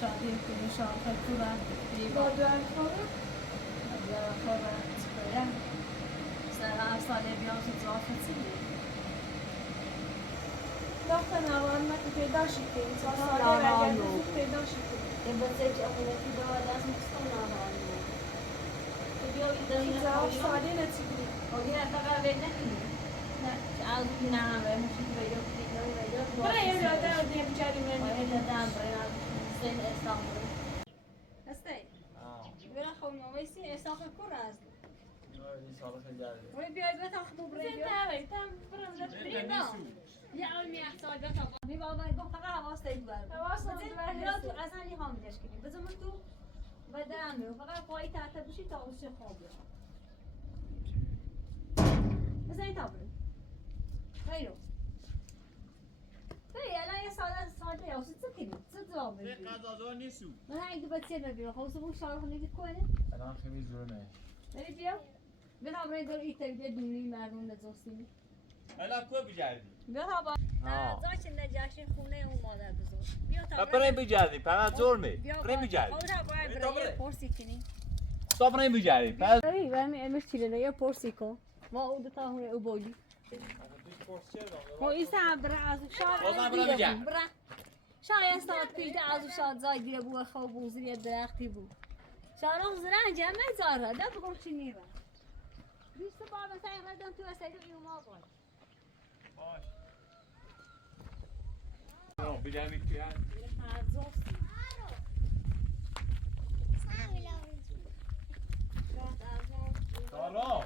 شادی کنی شاخه کورا با دوار خوبه؟ دوار خوبه چطوره؟ سر ساله بیام تو ظرف چیزی وقت نوان ما که پیدا شدیم ساله برگردیم پیدا شدیم یه بسیج اقلیتی دار دست مستم نهانی بیا این ظرف ساله نتیجی اوکی فقط به نکنی نه از نه به مشکل ویدیو ویدیو برای یه داده و دیم جریمه برای دادم برای سن استانبول هستی برای خود نویسی استانبول کور است ولی بیای به تاخت برای بیای تام برای یا اول می‌احتاج به تاخت می بابا گفت فقط حواس داری بر حواس داری بر یا تو اصلا یه حاملش کنی بذار تو بدم میو فقط پای تحت بشی تا اوش خواب بذار این تابلو خیلی الان یه ساده یا چه کنی چه جواب بدی قضا نیستو من اگه بچه ببینم خب اون شارخ نگی کنه الان خیلی زورمه بری بیا بیا برای دور ایت بیا دونی مردم نزوستی الان کو بجردی بیا با زاش نجاشی خونه اون مادر بزرگ بیا تا برای بجردی پس زورمه برای بجردی خودت برای پرسی کنی تو برای بجردی پس برای برای امش چیله یه پرسی کن ما اون دو تا هونه او بودی ایسا برای از شار بجرد شاید ساعت پیش از شاد زای دیره بو خواب بو زیر درختی بو شارخ زرنج هم نزاره ده بگم چی نیره بیشتر بابا سعی کردم تو اسیدو ایو ما بود باش بجردی کی هست سارا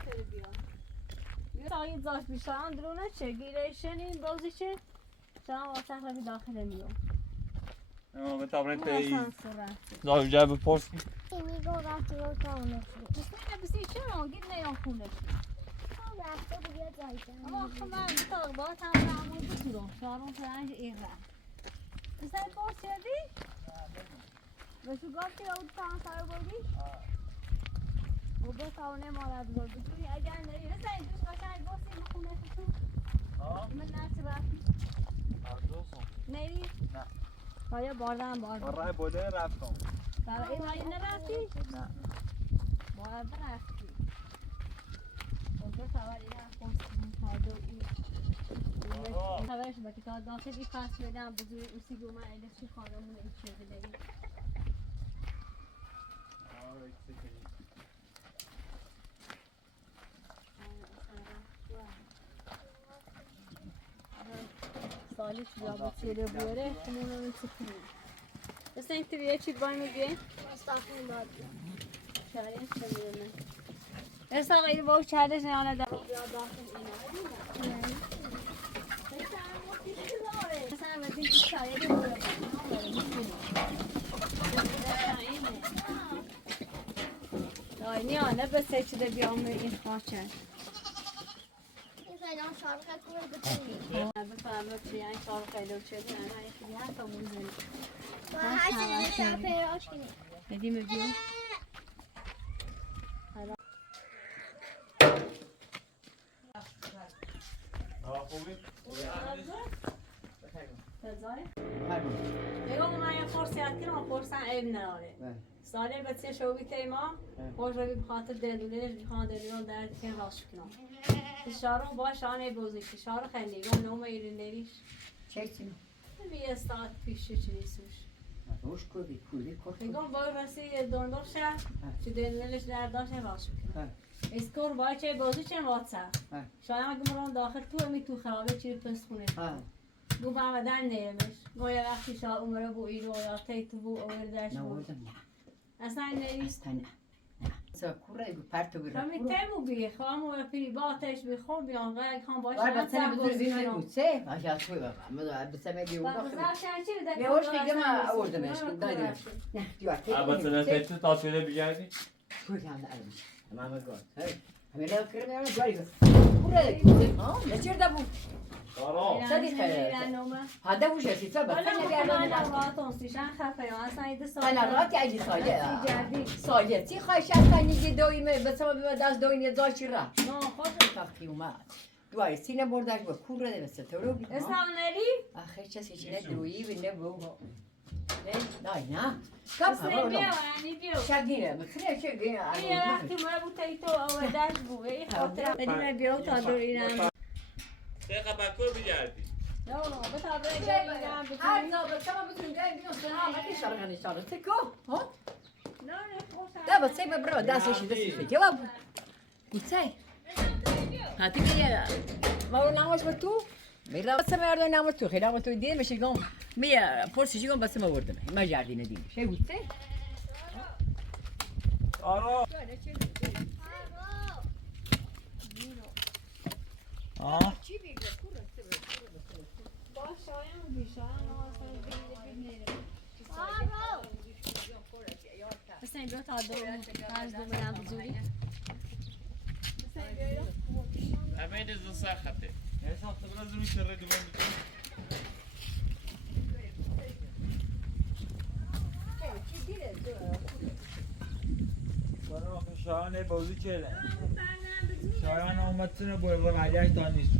سایه زاش بیشتر اندرونه چه گیره شنین بازی چه شما واسه خیلی داخل میام من تابرین پی سرعت زاویه جای بپرسی میگو رفت رو تا اونو بسیار بسیار چرا گیر نیام خونه رفته بوده زایده اما خب من تا با هم رامون بسیارم شارون فرنج این رفت بسیار باز شدی؟ بسیار گفتی رو تا سر بودی؟ و با تاونه مادر بزرگ بسیاری اگر نری بسیار این دوست قشنگ باسی بخونه تو من نرسی رفتی نری؟ نه باید باردم راه بوده رفتم برای این رایی نرفتی؟ نه باید رفتی اونجا سواری رفتم سادو این خبرش با که تا داخل این فصل بدم بزرگ اوسی گو من ایده چی خانمون این چیه بدهی سالیش بیا بسیاره بوره خمونه اون چی کنیم بس این تریه چی بای میگه؟ استاخون داد شهریش چه میدونه ارسا غیری باش چهرش نیانه دار بیا داخل اینه مثلا بدین که شاید بوره دای نیانه بسه چیده بیام این خواهچه این خیلی هم شارخه کنه بکنی بفهمه چی این شار خیلی چیده نه یکی حتی موزنی هر چیزی در پیراش کنی بدیم بیام خوبی؟ بذاره؟ بگم من یه فرصت کنم فرصت عیب نداره ساله بچه شو بیتی ما خوش رو بخاطر دلولش بخوان دلولان درد کن راست کنم شارو باش آنه بوزی که شارو خیلی گم نوم ایرین دریش چیزی؟ بی استاد پیش چی نیستوش روش کردی کولی کردی بگم باید رسی دندار شد چه دلولش درد داشته راست کنم اسکور باید چه بوزی چه واتساپ شاید اگه مران داخل تو همی تو خرابه چی پس خونه گو با آمدن نیمش گویا وقتی شا عمره بو ایرو یا تیتو بو اوردش بو اصلا نیست نه سا کوره بو پرتو برا کمی تیمو بی خواهم و پیری با آتش بخور بیان غیر کام باشه وای بسه بدون زیر موسه آیا توی بابا مدو بسه میگی اون بخور چی بده یه هوش دیگه ما آوردمش دایدمش نه دیوار البته نتیجه تا شده بجردی توی هم نرمش همه گفت همه لب کرده میام جاری کوره نه چرا دبو سارا هذا وش الكتاب انا راتي اجي صاجه تي خايش ثاني دويمه بس ما بداش دويني داش را نه خود تاخي وما دوای سینه برداش با کوره بس تو رو اسلام نری آخه چه چیزی دویی بنه بو نه نه کم حسین بیا یعنی بیا شگیره مثل شگیره یه وقتی ما بود تو آوردش بوده خاطر بدیم بیا تا دور اینم دقیقه بکر بگردی نه به تابره جاییدم هر زابط شما بتونیم جایی بیان سلام اکی شرقانی شارع تکو ها نه ده بس سه برو دستش جواب گوشه هاتی که ما رو نماش با تو میرم بس مردم نماش تو خیلی نماش تو دیر میشه گم میه پرسشی گم بس ما وردم ما جردی ندیم چه گوشه سارا آه چی بیگه با شایان بیشایان حسین بیا تا دور از دور برم بزوری همه دز ساخته حساب تبرز رو شر دیوان سارا شایان بازی چله شایان اومدن باید راجعش دانیست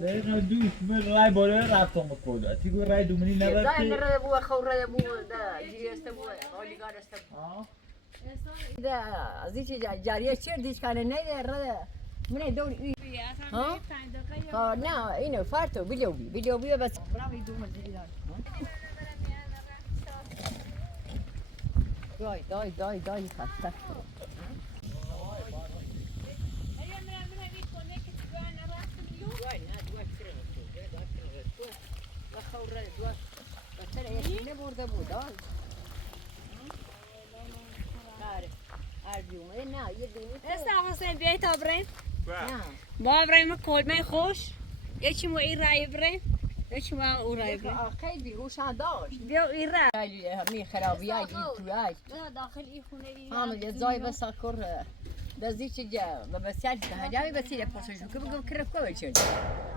دقیقا دوش من رای بالا رفتم بکودا تیگو رای دومنی نرفتی نره بو خوره بو ده جیست بو اولیگار است ده از این جاریه چیر دیش کنه نه رده من دور ای ها نه اینو فارتو ویدیو بی بس براوی دوم دیدار دای خسته برده بود نه یه دونی حسین بیای تا بریم نه با بریم کلمه خوش یکی ما این رای بریم یکی ما اون رای بریم خیلی بیهوشان داشت بیا این رای خیلی همین خرابی های این تویش داخل این خونه این هم یه زای بس کر دزدی چه جا و بس یاد که هجایی بس یه پرسشون که بگم کرف کوی چه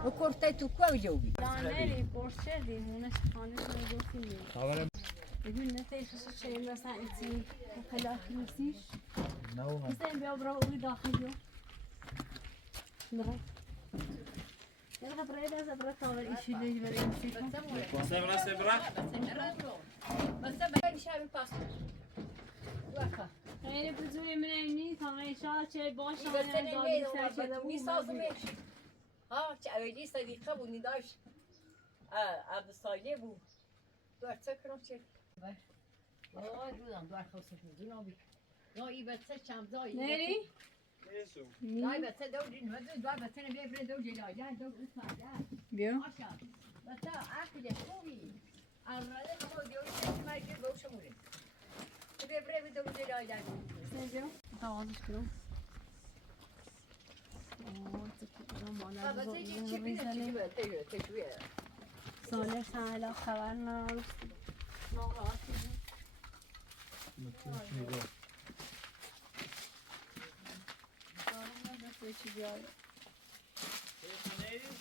و کرته تو کوی جوبی دانری پرسه دیمونش خانه رو گفتیم ببین نتیجه چه مثلا ایتی خلاص نیستیش نه حسین بیا برو اون داخل بیا نه يلا بريدة زبرة طاول إيش اللي بريم فيكم سبرا سبرا بس بقى شايف باس وقفه يعني بتقولي من عيني طبعا شاء شيء باش بس انا ليه ما سازمش ها چه صدیقه بود نداش عبد الصالح بود تو ارتکرم چه وای بودم دو خواستش میدونم نه ای بچه چند زایی نری دای بچه دو دین ودو دای بچه نبی برد دو جلای دو اسمع بیا ماشا بچه عقل خوبی آره ما دیوش مرگ بوش موره بی برد دو جلای بیا تاوانش کنم بچه چی بیشتری تجویه ساله ساله خبر نداشت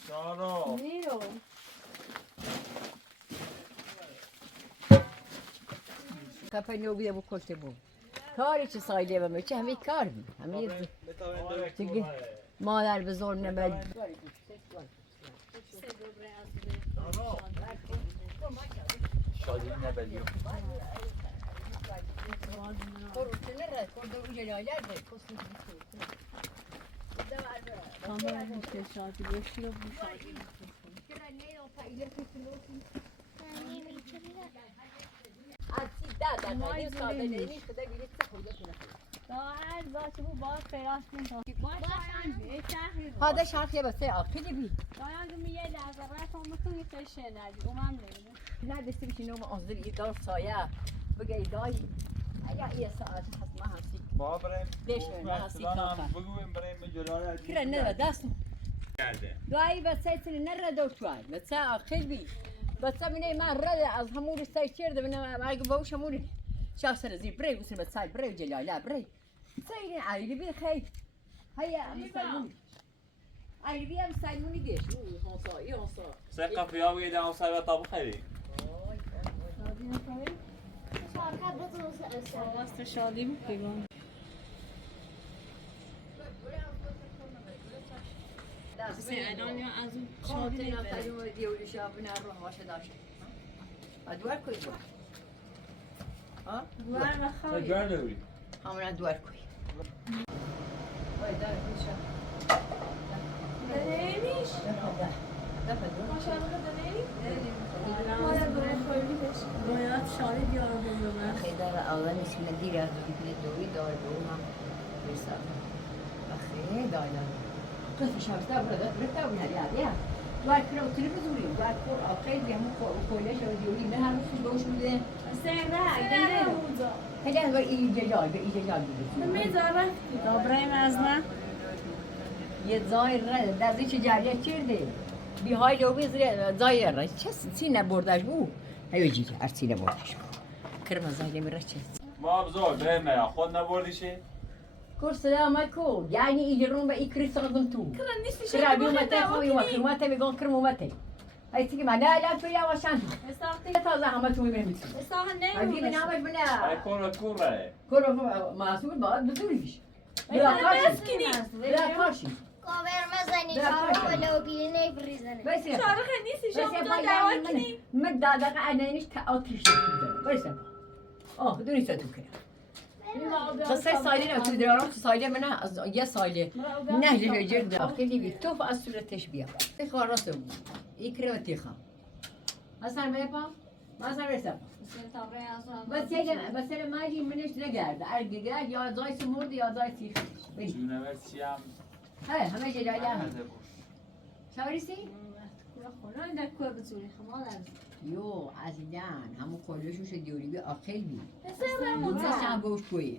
سارا نیرو کپی نوبیه بو کشته بود کاری چه سایده و چه همه کار بی همه دیگه مادر به زور نبود شادی نبلیو کاملا میشه شادی بشی و بوشادی هذا شرخ يا بس اخذي بي لا بس بشي نوم انزل يدور صايا بقى يداي ايا هي ساعات حس ما هسي با بریم ليش ما هسي طاقه بگویم بریم جلال كره نرى داس کرده داي بس سيتني نرى دو شوي بس اخذ بي بس من ما رد از همون سایچر ده من ما باوش همون شخص رزی برای وسیم سای برای جلال لا برای سایرین عایلی بی خیر هيا مسلموني عایلی بی مسلمونی دیش هونسا سه قفیا بگید هم سر و طبو خیلی شادی الان یا از اون شادی شادی نفتریم دیوری شاب نه رو هواشه داشت دوار کوی دوار ها دوار چه بخوای جوان دوری همون دوار کوی وای دار میشه دنیمیش ماشاءالله دنیمی مال دوره خیلی بشه باید شادی بیار بزنم خیلی دار اول اسم دیگر از دیگه دوری دار دوما برسا خیلی دار قصه شابسته برده برده اون هری عادیه دوار کنه اوتری بزوری دوار کور آخری بیامو کوله شو دیوری نه هم چیز باش میده سره موزا خیلی از ایجاد به ایجاد میده میذاره دابره مزنه یه زایر دزی چه جریه چرده بی های لو بزره زایر چه سینه بردش بو هیو جی ارسینه بردش کرم زایر میره چه ما بزرگ بریم یا خود نبردیشه کور سلام علیکم یعنی ایجرون به ایکری سازم تو کرا نیستی کرا بیومته خوی و خدمت میگن کرم اومته ای چی ما لا لا تو یا واشان استاختی تازه همه تو میبینیم استاخ اگه نمیشه بنامش ای بنا کور کوره کور مسئول باید بزوریش بلا کاشی کاور مزنی نه، شارو پاشم. ولو بیلی نفریزنه بس شارخ نیستی شما تو دعوت کنی من دادق انانیش تآتیش دادم بس دونی تو کنم قصه سایلی رو تو درارم تو سایلی منه از یه سایلی نه جلوی داخلی بی توف از صورتش بیا تخوار راستم ایکره و تیخم مثلا میپام مثلا رسم بس یه ماجی منش نگرد ارگیگر یا زای سمورد یا زای تیخ بری جونور چیم همه جلوی هم شاوریسی؟ خونه در کوه بزوری خمال از یو عزیزان همون کلشوش دیوری بی آخیل بی سره موزه موزا هم بوش کویه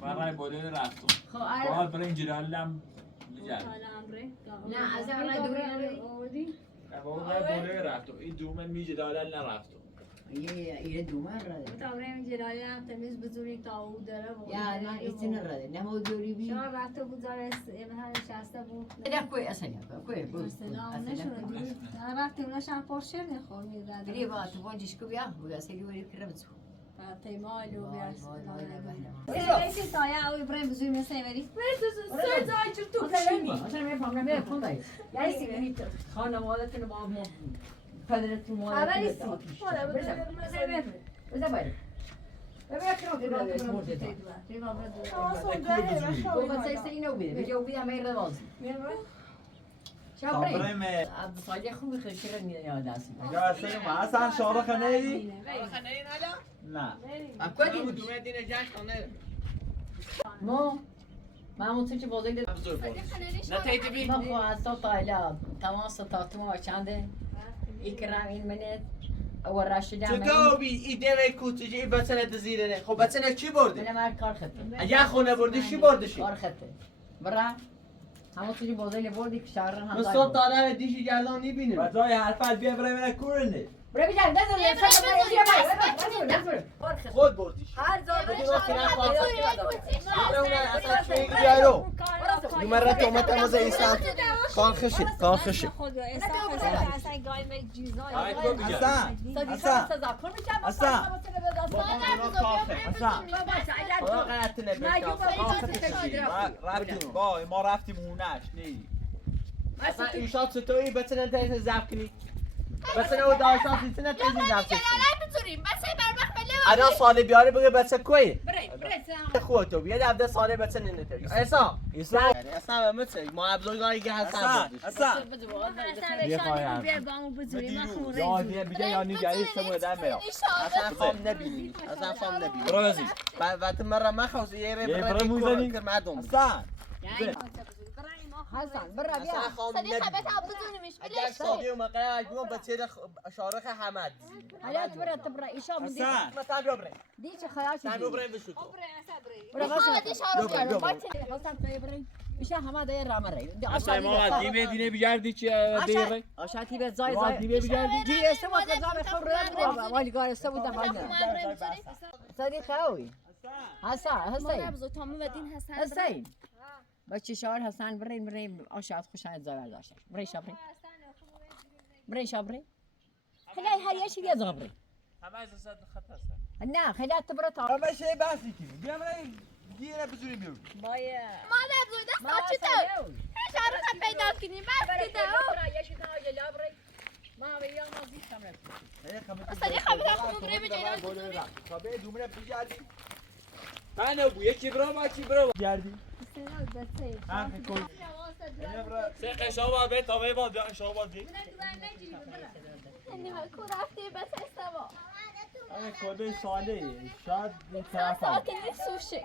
من رای بوده رفتم خب آره باید برای این جلالم بجرد نه از اون رای دوری آوردی اما رای بوده رفتم این دومن می جلال نرفتم یه دومن راده دابره این جلالی هم تمیز بزوری تا او داره یا نه ایتن راده نه مو دوری بی شما رفته بود داره امهر نشسته بود نه کوی اصلا کوی بود سلام نشونه نه رفته اوناش هم پرشر نخور میزد بری با تو بانجش کو بیا بیا سری وری کرمت تیمال و وای بیاست وای وای ایسی سایه او ابراهیم بزوری مثل بری سر زای چطور کشیمی اصلا میفهم نه خدای یعنی سیگاری خانوادتون با ما پدرتون خبری مادرتون سی. بذار بری ببین کرم که داره مرده بابا سایسته اینو بیده بجا بیده همه روازی شابری بریم عبد صالح خوب خشیر نیاد است یا سیم حسن شارخ نیدی؟ نه اکو بود ما همون چه بازی ما خو از تا تایلا تمام ستاتمو و چنده اکرام این منت و راشد چگاوی ایده کوچیک ای بچه دزیره خب بچه چی برده من مر کار خطه اگه خونه برده چی بردشی کار خطه برا همون چه بازی بردی که شهر هم مستاد داره دیشی جلان نبینه و جای حرفت بیا برای کورنه برا بیجا خود بردیش هر مرة تومت امز ایسان کان خشید با ما رفتیم هونش نی اصلا ایشان ستوی بچه نتایز زب کنی بچه نو داشتان سیتی نتایز زب کنی الان ساله بیاره بگه بچه کوی خود تو بیاد عبده ساله بچه نتایز ایسا اصلا بمچه ما ابزارگاری که هستن اصلا یا دیگه بیجا یا نیگری سمونه دم بیا اصلا فام نبینی اصلا فام نبینی برو بزی وقتی مرة ما خواستی یه یه برای موزنی که مردم اصلا حسن برا بیا اصلا خام نبینی اگر ساده و مقرر اجمون بچه شارخ حمد حالات برا ایشا من اصلا مثلا بیا بریم دي چه خیال سعی شدی بریم بشو تو حسن تو برای ایشا همه دای رام رای اصلا ما دیمه دینه بیاردی چه دیره آشاتی به زای ما زای دیمه بیاردی جی استو ما خدام خبر والی گار استو بود دفعه صدیق خوی حسن حسین بچه شار حسن بریم آشات خوشایند زار داشت برای شابری برای شابری خلای هر یشی بیا زابری همه از صد خط هستن نه خلات برا تا همه شی بحثی کنی بیا برای دیره بزوری بیرون باید مادر بزرگ دست آچیتو شهر خب پیدا کنیم بس کده ما به یا مازی کامل اصلا خبر خوب بره به جلال تا به دومره بگردی من بو یکی برو با چی برو گردی سینا بچه هم کل سه قشا به تا به با بیا قشا با دی یعنی ها کو رفتی بس استوا اگه کد ساله شاید این طرف ساعت نیست سوشه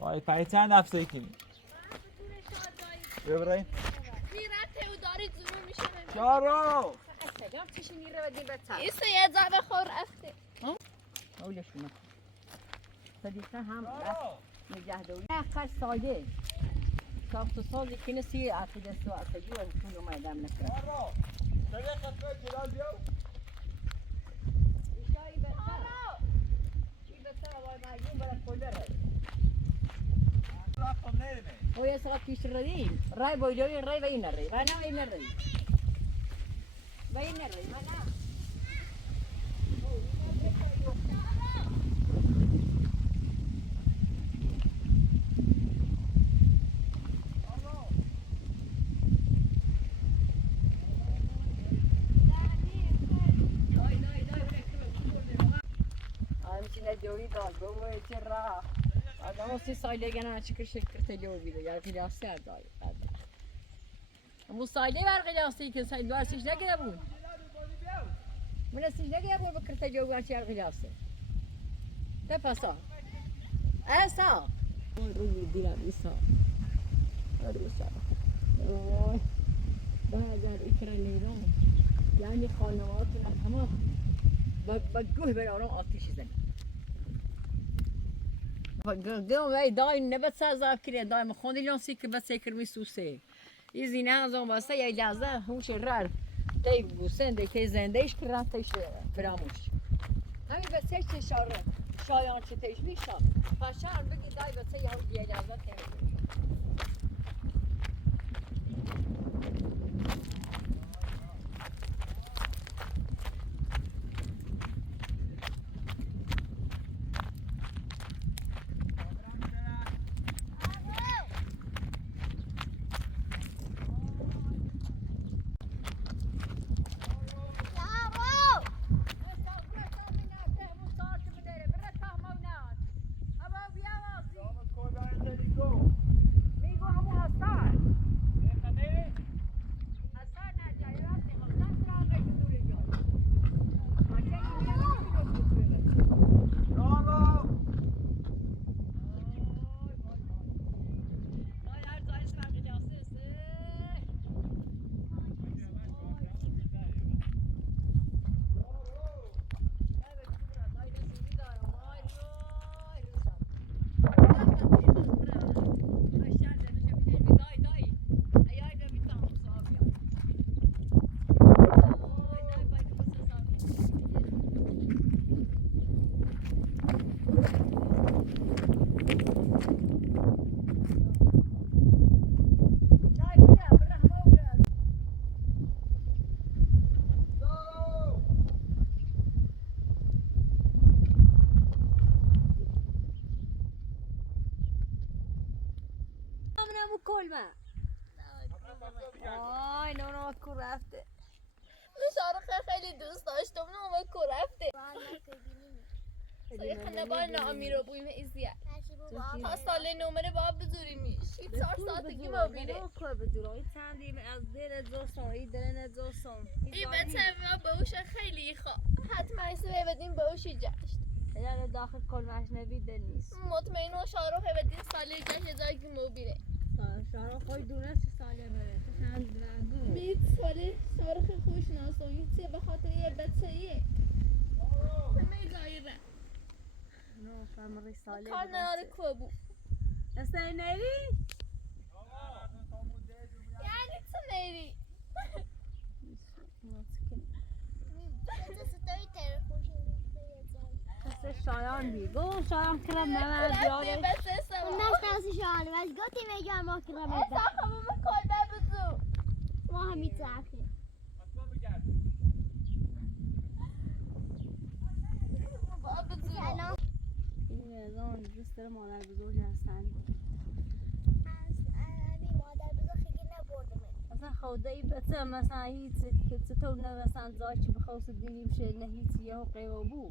وای پای چند هفته کنی ببرای میرته و داری زورو میشه شارو سلام چیشی میره و دی بچه این سه زبه خور رفته اولش ما صدیقه هم نگهداری آخر ساده ساخت و سازی که نسی عقیده سو عقیدی و خون اومدم نکنه شارو سده خطه جلال بیاو ایشایی بسر ای بسر وای مجموع برای کله رای رفتم نیرمه و یه سقط پیش ردی رای بایداری رای و این رای و نه این رای و این رای و نه جوی داد بابا چرا آدم سی ساله گنا چیکار شکر جوی بیده یا قیاسی داد مو ساله بر قیاسی که ساله دار سیش نگه بود من سیش نگه بود بکرت جوی آن چیار قیاسی تپاسا ایسا روی دیرم ایسا روسا وای باید اکران نیرم یعنی خانوادتون همه با گوه بر آنها آتیش زن گم وای دای نبت سازاب کردی دای مخوندی لانسی که بس سکر میسوسه ایزی نه از اون واسه یه لحظه هوش رال تی گوسنده که زندهش کردن تیش فراموش همین بسه چه شاره شایان چه تیش میشم پاشار بگی دای بسه یه لحظه تیش آی نونو کو رفته شارخ خیلی دوست داشتم نه کو رفته خیلی بال نامی رو بویم ازیاد تا سال نمره باید بزوری میشی 4 ساعتگی ما بیره که بدورای چندیم از دل دوستان ای دل دوستان ای بچه ما بهوش خیلی خواه حتما اسمه بدیم بهوشی جشت یعنی داخل کلمش نبیده نیست مطمئن و شارخ بدیم سال جشت جایی که ما بیره شارخ خواهی دونه 30 ساله بره چند رنگو 20 ساله شارخ خوش ناسویی به خاطر یه بچه ایه همه جایی ره نه فهمه ساله کار نهار کو بود اصلا نیری؟ یعنی تو نیری قصه شایان بی گو شایان کرم من رفتی بسه سوا نشناسی شایان وز گفتی میگم ما کرم ایسا خموم کلبه بزو ما همی تاخیر با بزو از آن دوست داره مادر بزرگ هستن مادر بزرگ خیلی نبردم مثلا خودایی بسه مثلا هیچ که چطور نه مثلا زای چی بخواست دیدیم شه نه هیچ یه قیوه بو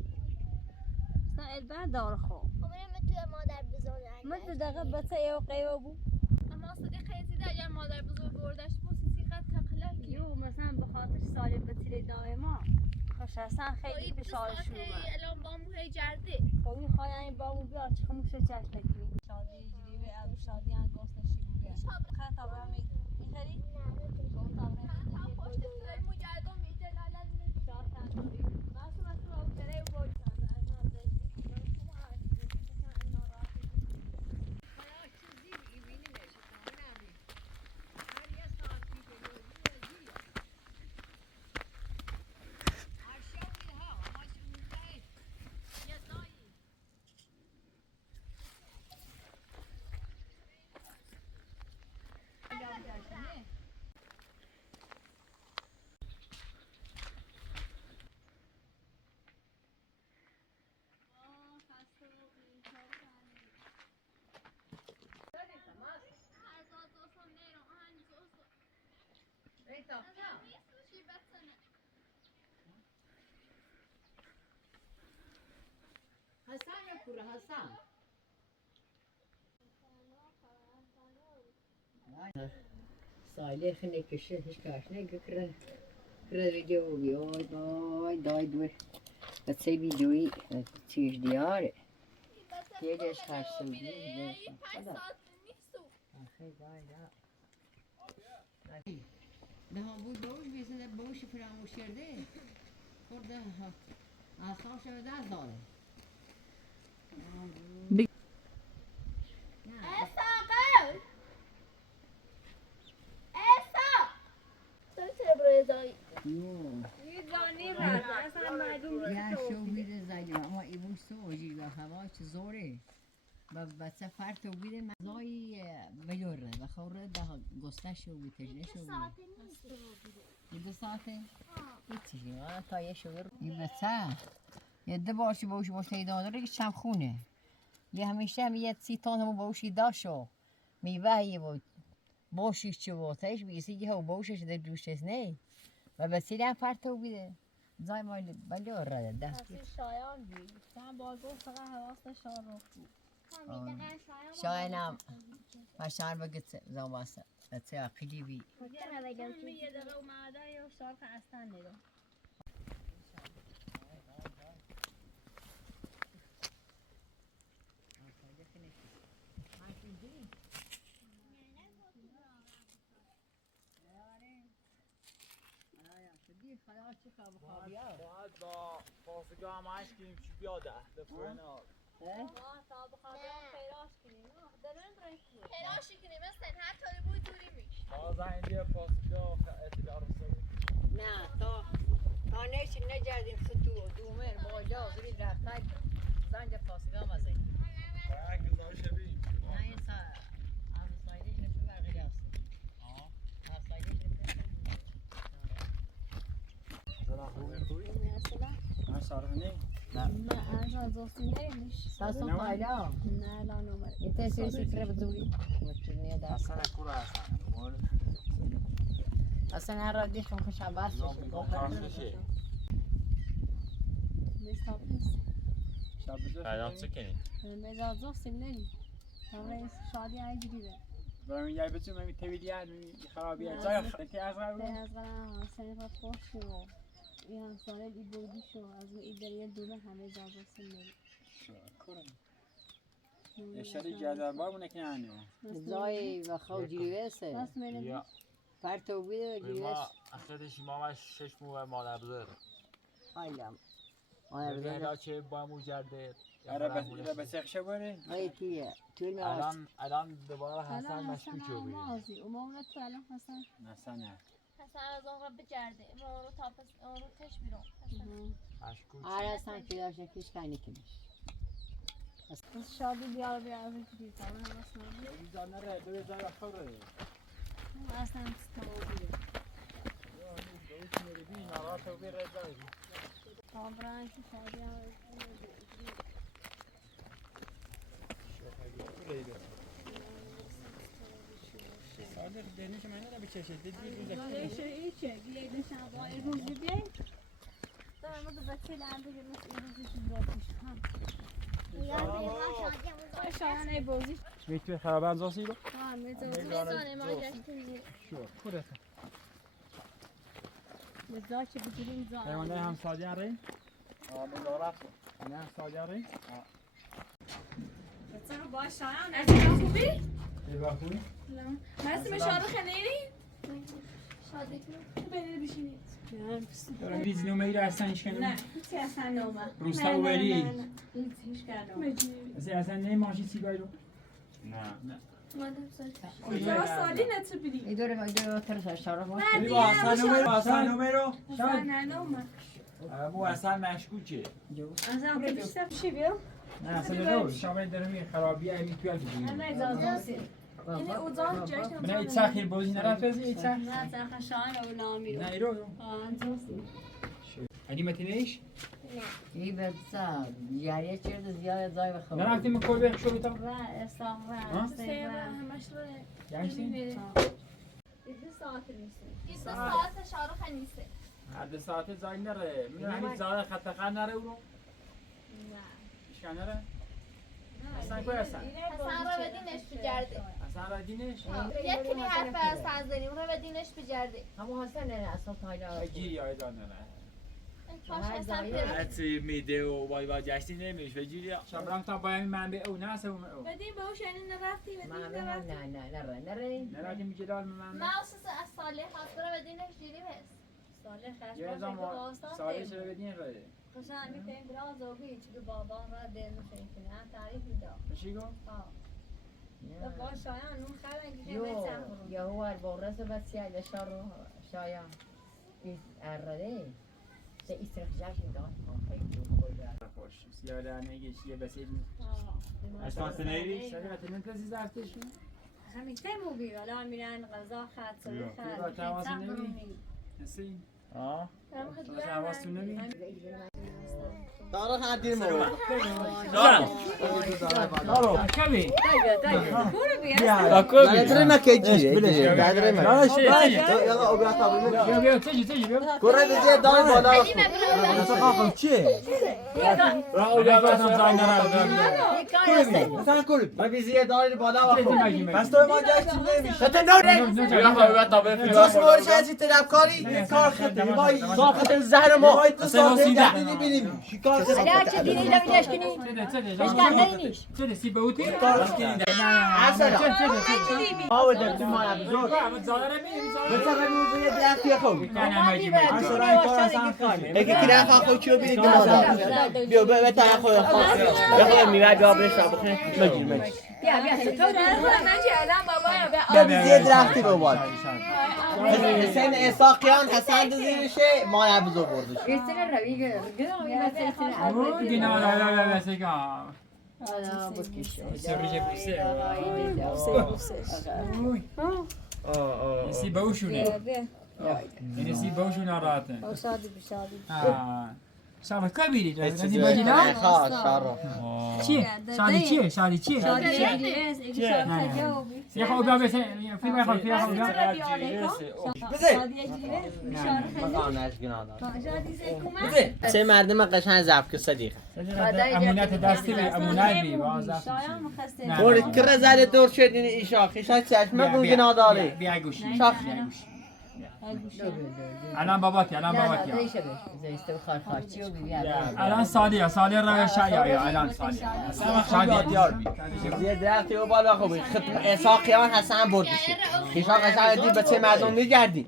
مثلا البته دار خو من توی مادر بزرگ مثل دقیقه بسه یه قیوه بو اما صدیق خیلی اگر مادر بزرگ بردش بود سیقت تقلقی یو مثلا به خاطر سال بطیره دائما خوش اصلا خیلی فشارش رو الان با موهی جرده خب خواهی با مو بیار چه موشه چشم بکنی شادی جریبه از شادی هم گوست نشیبو بیار خط آبرا می خری؟ گوست آبرا هم پشت سرای مجردم میده لالت شاد تنوری ماسو او تره و بوی حسن یا کوره حسن سایله خنه کشه هیچ کاش نگه کره ویدیو بیای دای دوی بسه ویدیویی چیش دیاره تیجش هر سودی میره 5 ساعت نیستو آخه دای ده ها بود باوش بیسته باوش فراموش کرده خورده اصلا شده دست داره استاقل استا تو چرا برای دایی یه جانی رد اصلا معلوم یا نیست شو بیده زایده اما ایبوش تو وجی و هوا چه زوره و بچه فرد و بیده مزایی بیاره و خوره ده گسته شو بی تجنه شو بی 2 ساعته؟ هیچی من تا یه شو بیر این بچه یه ده باشی باوش تیدان داره که چم خونه یه همیشه هم یه 30 تان همون باوشی داشو میوهی بود باشیش چه باتش بیسی که هم باوشش در دوشش نه و بسیاری هم فرد و بیده زای مایلی بلی آره دستی شایان بی من بازو فقط حواست شان رو بود شاینم مشان بگت زمان باسه اتیا عقیدی بی من یه دقیقه اومده یا شان که اصلا نیدم باید با پاسگاه هم عشق کنیم چی بیاده دفعه تا بخاطر خیراش کنیم تلاشی کنیم مثل هر طوری بود دوری میش تازه اینجا پاسگاه اعتدار رسولی نه تا نیشی نجردیم ستو دومر بالا برید رفتای زنج پاسگاه مزه باید گذارش بیم نه این همسایدش نشو برقی هسته همسایدش نشو زنه خوبی؟ مثلا من شارخ نیم؟ نه از دوستی نمیش ساسو پایلا نه لا نمر این تسیری سکره بدوری مطمئنی دست اصلا کورا هستن اصلا هر را دیشم خوش عباس کارششه نیست پیدام چه کنی؟ از دوستی نمی همه شادی اینجوری ده برای یه بچه من تبیدیت خرابیه جای خیلی از به از قرار سنفت خوش شو این همسانه ای بودی شو از اون ایدریه دومه همه از دوستی نمی اشاره جدار بامونه که نه زای و خو جیویسه راست میگی پرتو بیده جیویس ما اخیرش ما 6 مو مادر بزرگ خیلیم مادر بزرگ بزرگ چه با مو جرده آره بس اخشه بره ای توی میواز الان دوباره حسن الان مشکوک حسن شو بگیم آمازی و ما تو الان حسن نه حسن از آن را بجرده ما رو تاپس آن رو تش بیرون مشکوک آره اصلا که داشته کش کنی کنیش بس شادی بیار بیار اینجوری کنم اصلا اینجا نره دو جای خوره اصلا استوری کامران که شادی هم صادق دنیش من نه بچشه دیدی روز ایشه ایشه بیای نشان با این روز بیای دارم از بچه لنده که مثل این روزی که داشتش هم شایان ای بازی میتونه خراب انزاسی رو ها میزه میزانه ما گشتیم شو خوده میزه که بگیریم زان پیمانده هم سالیان رین بزارت نه هم سالیان رین بچه با شایان از این خوبی؟ یه با خوبی من اسم شاروخ نیری؟ شادی بینه بشینید دارم ویز نومه ای رو اصلا ایش کنم نه هیچی اصلا نومه روستا و بری هیچ کردم اصلا نه ماشی سیگاری رو نه چرا سالی نتو بری؟ ایداره ما ایداره ترس شارا ما بری با اصلا نومه رو نه نومه مو اصلا مشکوکه ازم بیشتر چی بیام نه اصلا رو شامل درمی خرابی ایمی توی دیگه انا اجازه اینه اوزان جایش من ایت سخیر بازی نرفت از ایت سخ نه تاخ شایان اولا میرو نه ایرو اجازه علی متینیش ای بسا یاری چرد زیاد زای بخور نرفتیم من کوی بخش شروع تا و استغفر همش رو گشتیم دو ساعت نیست 2 ساعت شاروخ نیسته هر 2 ساعت زای نره من همین زای خط خط نره او رو نه اشکا نره اصلا کوی اصلا حسن رو بدینش بجرده اصلا را دینش یکی حرف از داریم رو بدینش بجرده همو حسن نه اصلا تایلا گیری های دار نره باش حسن پیرو هرچی میده و وای جشتی نمیش و جیری شب رفتم با همین منبع او نه اصلا او بدیم به اون شنین نرفتی ما بدیم نرفتی نه نره نرفتیم میگه دار من ما اساس از صالح هست رو بدینش جوری بس ساله خش یه زمان سالی چرا بدین رای خشن میکنیم براز اوگی چون بابا را دل میکنه نه تعریف میده بشی گو با شایان اون خبر یو دیگه یا هو البورس بس یا شارو شایا الرده سه استرخ جاش داد خوش سیاره نگیش یه بسید اشتان سنیری سری وقتی نترسی زفتشون همین تیمو بی ولی میرن غذا خط سری با تماس نمی نسی آه مثلا حواستون نمی دارا خدیر مو دارو کبی نداره ما که جیه نداره ما یالا اوگات بیا بیا تجی بیا کره دیگه دای بالا خب چیه راه اولیا بازم زای نره مثلا کل ما بیزیه دای بالا و بس تو ما جاشتیم نمیشه خاطر نوره جوش مورش از این طرف کاری کار خطر وای خاطر زهر ما ببینیم شکار چه دینی دمیدش کنی اشکال نیست چه سی بوتی اصلا آو در تو ما بزرگ بچه بمون یه درختی خوب اگه کی رفت خود چیو بیری بیا به تا خود بخوام میوه بیا بشا بخیر بگیر بیا تو بیا بیزی درختی رو باد حسین اساقیان حسن زیرشه ما بزرگ بردش استن روی گرام یه او دینا لا سیگا حالا بکش سریج بوسه سی بوشونه این سی بوشونه راته شادی بشادی شب کبیری دادی باجینا خا شارو چیه شادی چیه یه خود بیا بسه فیلم خود سه مردم قشنگ زب که صدیق امونت دستی بی امونت بی شایان مخسته بوری کره زده دور شد این ایشا خیشا چشمه بون گنا داره بیا گوش شاخ الان باباتی الان سالی روش یا الان سالی شادی دیار بی یه درختی و بالا خوبی ختم اساقیان حسن بردشی خیشا قشنگ دی بچه مردم میگردی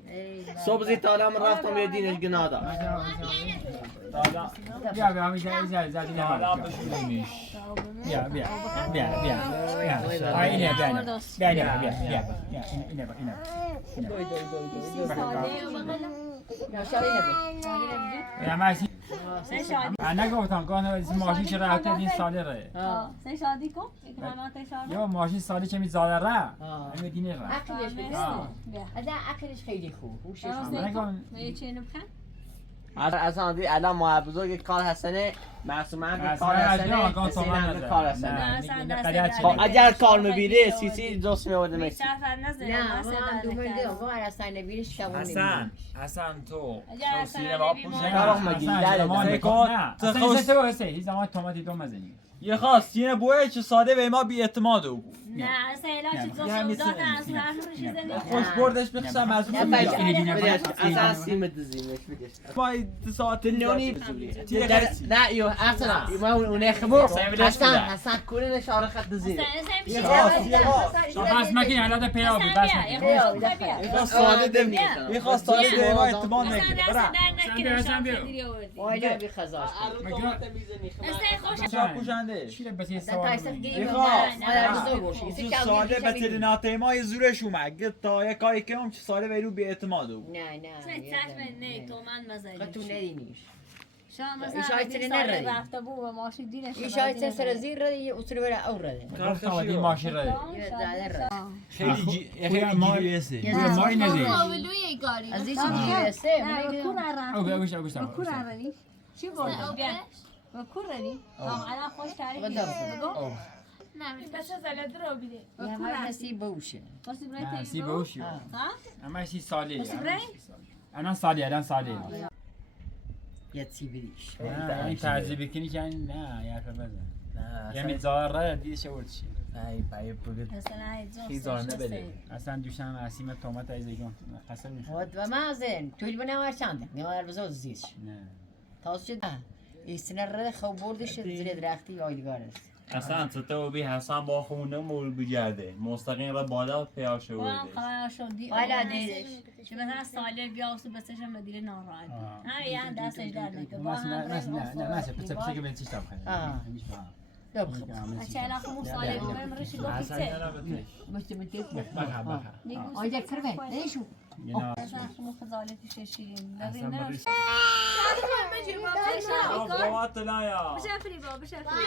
صبح زی تالام رفتم یه دینش گنا دار بیا همین زدی نمارد بیا اینه نگفتم گاهی ماشین چرا رفته این ساله ره سه شادی کن اکرامات شادی یا ماشین ساله که می زاده ره همه دینه ره عقلش بگیرم عقلش خیلی خوب نگم یه چینو بخن اصلا دی الان ما بزرگ کار حسنه معصومه هم کار حسنه حسین هم کار حسنه خب اگر کار میبیره سیسی دوست میوده میسی نه ما دومنده ما اصلا نبیرش شبونه حسن تو اگر سینما حسن پوشه نبیری کارو مگی زمان کن تو هی زمان توماتی دو مزنی یه خواست یه بویه چه ساده به ما بی اعتماد او نه اصلا علاج سودات از هر چیزی خوش بردش بخشم از نه اون اصلا سیم دزیمش بگش ما ساعت نونی تیه نه یو اصلا ما اونه خبو حسن کنه نشاره خط دزیم بس مکین حالا پیابی بس ساده دم نیست یه خواست ساده به ما اعتماد نگیره برا وایلا بی خزاش چرا پوشنده ساده به تلیناته ما یه زورش اومد تا یه کاری که هم چه ساده بیرو بی اعتماد او نه نه تو من مزایی تو ندینیش شما ایشای مثلا تری سال نردی. رفته بود و ماشین دینش ایشای سر زیر رده یه اصول برای او رده خواهدی ماشین رده یه زاده رده خیلی جی بیسه مای نزی قابلوی گاری از این چی جیرسه نه من کور رفت اوگشت کور رنی چی بود بیا کور رنی الان خوش تعریف بگو نه بس از الان درو بیده یه همه نسی بوشه واسه برای سی بوشی ها اما سی سالی واسه برای الان سالی یه تی بیش این تعذیبی کنی که نه یه حرف بزن یه میزار را دیدش ورچی ای پای بگید مثلا خیزار نبده اصلا دوشم اسیم تومات ایزگون خسر میشه و مازن توی بنا ورچانده نوار بزود زیش نه تاس شد ایستن رده خوب بردش زیر درختی آیلگار است اصلا تو بی حسن با خونه مول بگرده مستقیم را بالا پیاشه با ورده خبر شدی حالا دیدش چه مثلا ساله بیا و بسش مدیر ناراحت نه یه دستش در نکه با نه هم نه پس که بنتیش تام چه علاقه مو ساله بگم رشی گفتی مشت متیت بخا آیدک فرمه نیشو مثلا مو خزالتی ششیرین لازم اصلا نرش بابات لا یا بشافري بابا بشافري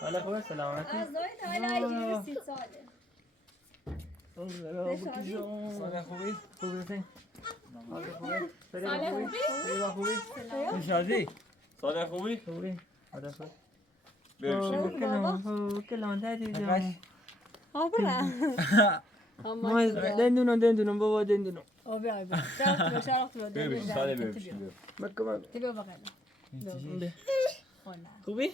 حالا خوبه سلامتی سال خوبی؟ خوبی؟ شادی؟ سال خوبی؟ خوبی؟ حالا خوبی؟ دندونم بابا دندونم خوبی؟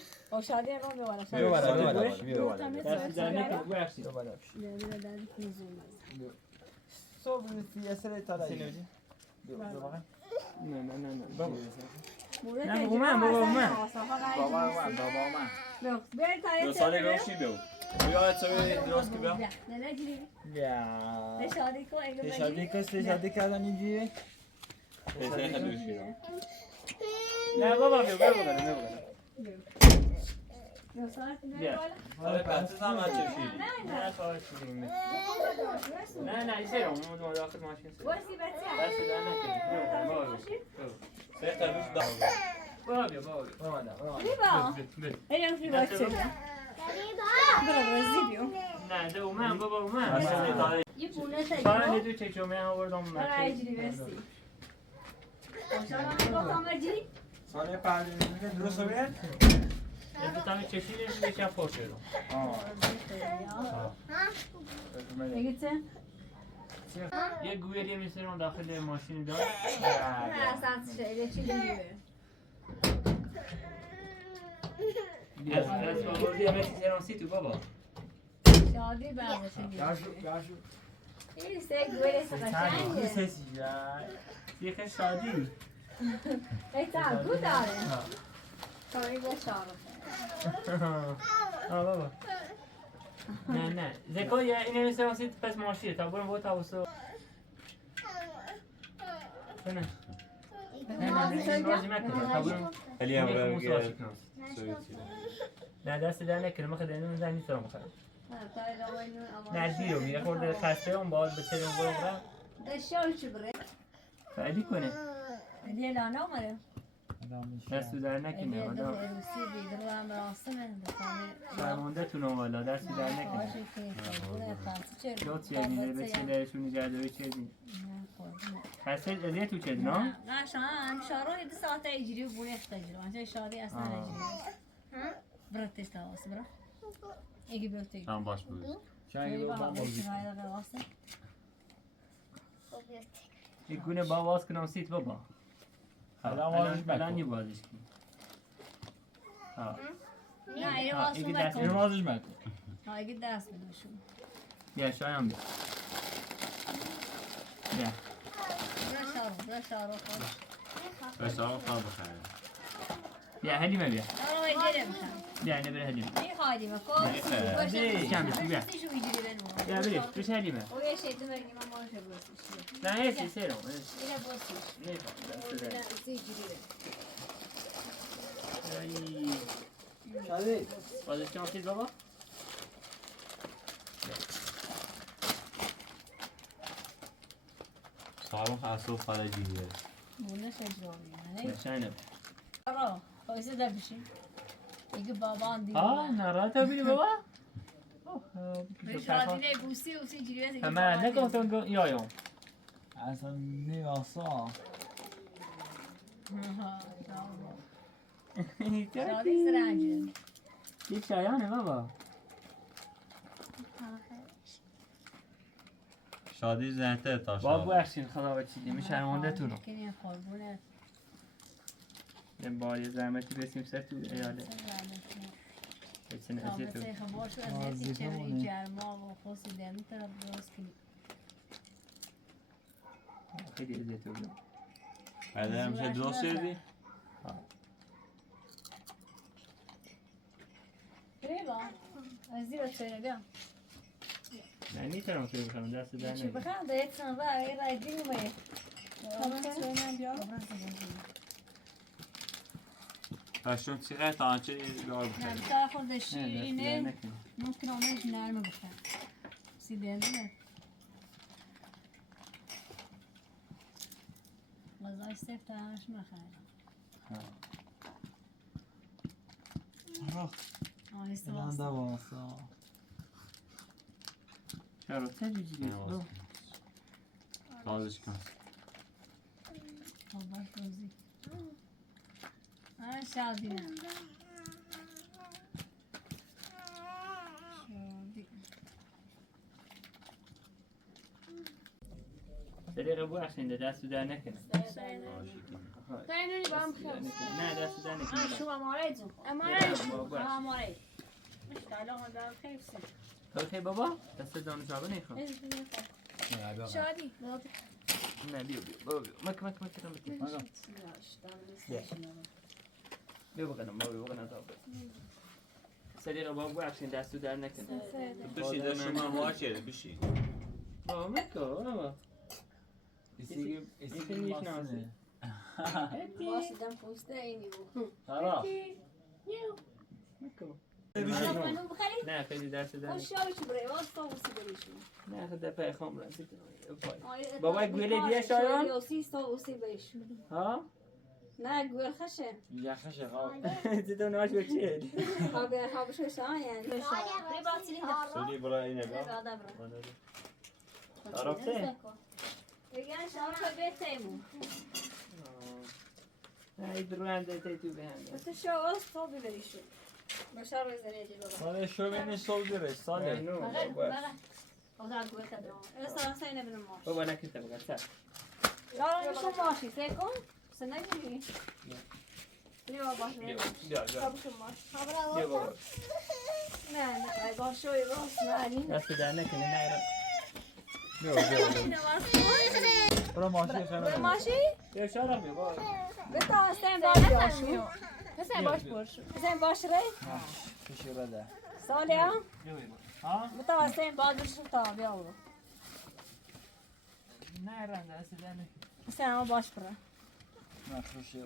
صبح سیاسه تالا دو سال روشی بیو بیاید سوی درست که بیا شادی کردن اینجوری؟ نه بابا بیو سال پنسیز هم از چشید نه ایسه رو اون داخل ماشین بس در نکنی بابا سه تا روش دار نه ده اومم بابا اومم یه پونه سارا ندو چشمه آوردم سال پردازی درست رو بیاد؟ امتحان چشیدش یکم خوش شدم یه گویری میسرم داخل ماشین داشت از بابردی همه چیز ایرانسی تو بابا شادی برمشه گاشو این سه گویره سقشنگه سیخ شادی ایتا گو داره کاری با شارفه بابا نه ذکا یه این نمیشه واسه پس ماشین تا برم با توسو نه راضی نکنه خبرم خیلی هم رو موسا بگه شکنم نه دست در نکنه ما خدای نون زنی سرم خرم نه دیرو میره خورده خسته هم باید به سرم برم دشاو چی بره فعلی کنه دیگه لانا مره دستو در نکنه آدم روسی بیدرو هم راستمه فرمانده تونم والا دستو در نکنه لطف یعنی به چلهشون جدوی چیزی خسته ازیه تو چیز نه؟ نه شان شارو یه ساعت اجری و بونه اختجرو انجا شادی اصلا اجری براتش تاواس برا ایگی بیوتی هم باش بود یک گونه با باز کنم سیت بابا الان یه بازش کن نه اینو باز ایگی کن دست اینو بازش مکن ها ایگی دست بدوشون بیا شایم بیا بیا برا شارو خوش بسام خواب بخره بیا حلیمه بیا آره ایگیره میشم بیا اینه بره حلیمه میخوایدی مکن کم بسی بیا سیشو ایجری بنو بیا بری بش حلیمه او یه شیطه برگی من ماشه برسیش نه هیچی سیرم اینه برسیش نیفهم دست نه سی ایجری بنو شادی بازش کنم سیت بابا صاحب خاصو خاله جیگه بونه شجاعی نه نشانه آره خواهیسه در بشین ایگه بابان دیگه نرات بینی بابا شادی نه بوسی اوسی جیری بس همه نگفتم یایم اصلا نیاسا شادی سرنجه یک شایانه بابا شادی زنته تا بابا شاد بخشین خدا بچیدی می شرمنده تونو کنی خوربونه یه بار یه زحمتی بسیم سر تو ایاله بچین ازی تو تامسه خبار شو از یکی چوری جرما و خوصی دمی تا درست کنی خیلی ازی تو بیم بعد همیشه درست شدی؟ بریبا از زیر چوری بیا نه نیترم تو بخورم دست در چی نگیر بخوام دایت سن و ای رای دیگه باید پشتون چقدر تا آنچه دار بخری نبتا خوردش نه دست در اینه نکنی ممکن آمدش نرمه بخور سی دنده غذای سفت همش مخیر آهسته بلنده واسه واسا چرا تجیجی تازش کن باش روزی شادی نه شادی دلیقه بخشین دست در نکنه اینو با هم خیلی نه دست در نکنه شو اماره جو اماره مشکل هم دارم خیلی اوکی بابا دست دانش آبه نیخوام شادی نه بیا بیا مک کنم بیا بکنم بابا بکنم تا سریع بابا بخشین دستو در نکنه بشی دست شما واشه بشی بابا مکو بابا ایسی میشناسه باشیدم پوسته اینی بود آرا مکو منو بخری نه خیلی دست در خوش شاوی چی بره واسه واسه بریشون نه خدا پای خام رنجی بابا گوله دیگه شایان یوسی ستا واسه بریشون ها نه گول خشه یخش خواب تو ناش بچه ها بشو شان یعنی سولی برای اینه با عرفته بگن شان تو بهتیمون ای درونده تی تو بهنده تو شو واسه تو بریشون بشار بزنی جلو ساله شو بینی سال بیره ساله خدا گول کدوم استرس اینه بدم ماش بابا نکشته بگم سر دارم میشم ماشی سکون سنگی بیا باش بیا خبر بابا نه نه باش شوی باش نه دست در نکنه نه برو ماشی خیلی ماشی؟ بیا شارم بیا بابا بتا استن باش شو پسر باش برش استن باش ری پیشی رده سالیا ها؟ بتا استن باش تا بیا نه رنده دست در نکنه سلام باش برا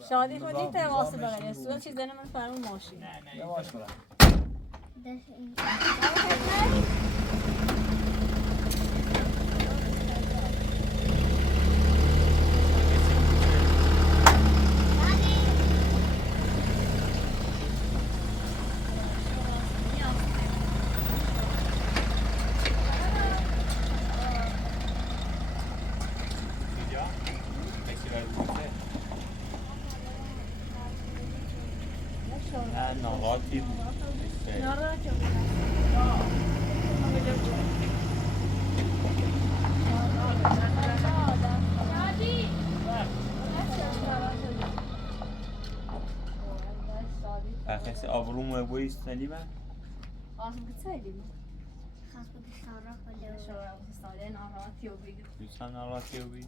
شادی خودی تا واسه بغلی سوال چیز داره من فرمون ماشین یواش برو نه ناراحتی بود کسی آبروم بویست سلیمه آسم کتسایدیم خاص بگی سارا کنده شورا استادی ناراحتی و بگیر دوستان ناراحتی بوی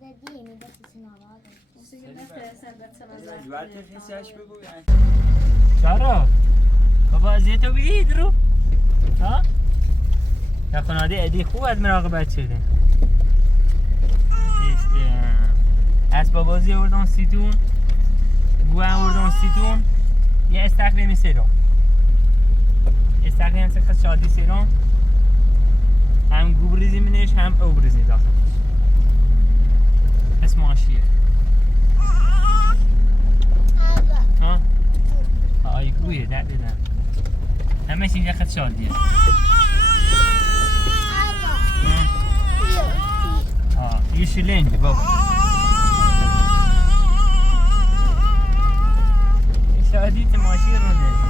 دیگه میگه کسی نواده چرا؟ بابا ازیتو بگید رو؟ ها؟ یا خانواده ادی خوب از مراقبت شده اسباب بازی آوردن سیتون گوه آوردن سیتون یه استخدامی سیرم استخدامی سخت شادی سیرم هم گوبریزی منش هم اوبریزی داخل اسمها چیه؟ ها؟ آی گویه ده بدن همه چیز خد شادیه یه شلنج بابا شادی تماشی رو نه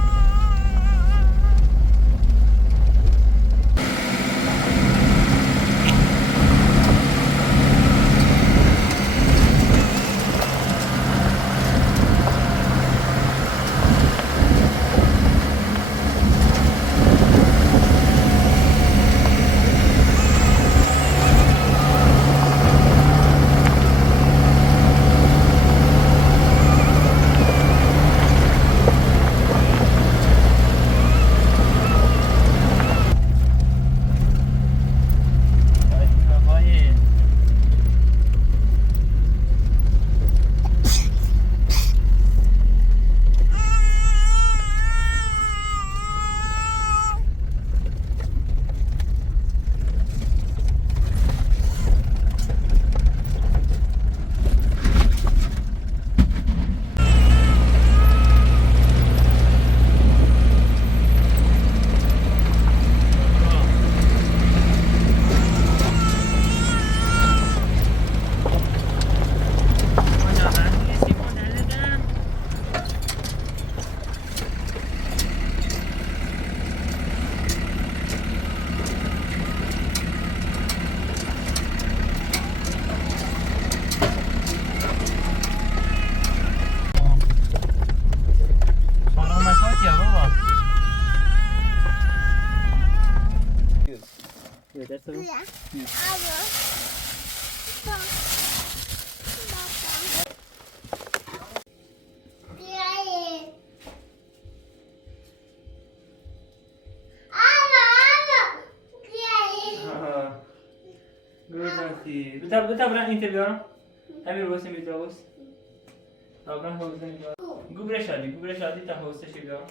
بتا برن اینتر بیارم امیر واسه میتراوس برن حوزه میتراوس گوبره شادی تا حوزه شی بیارم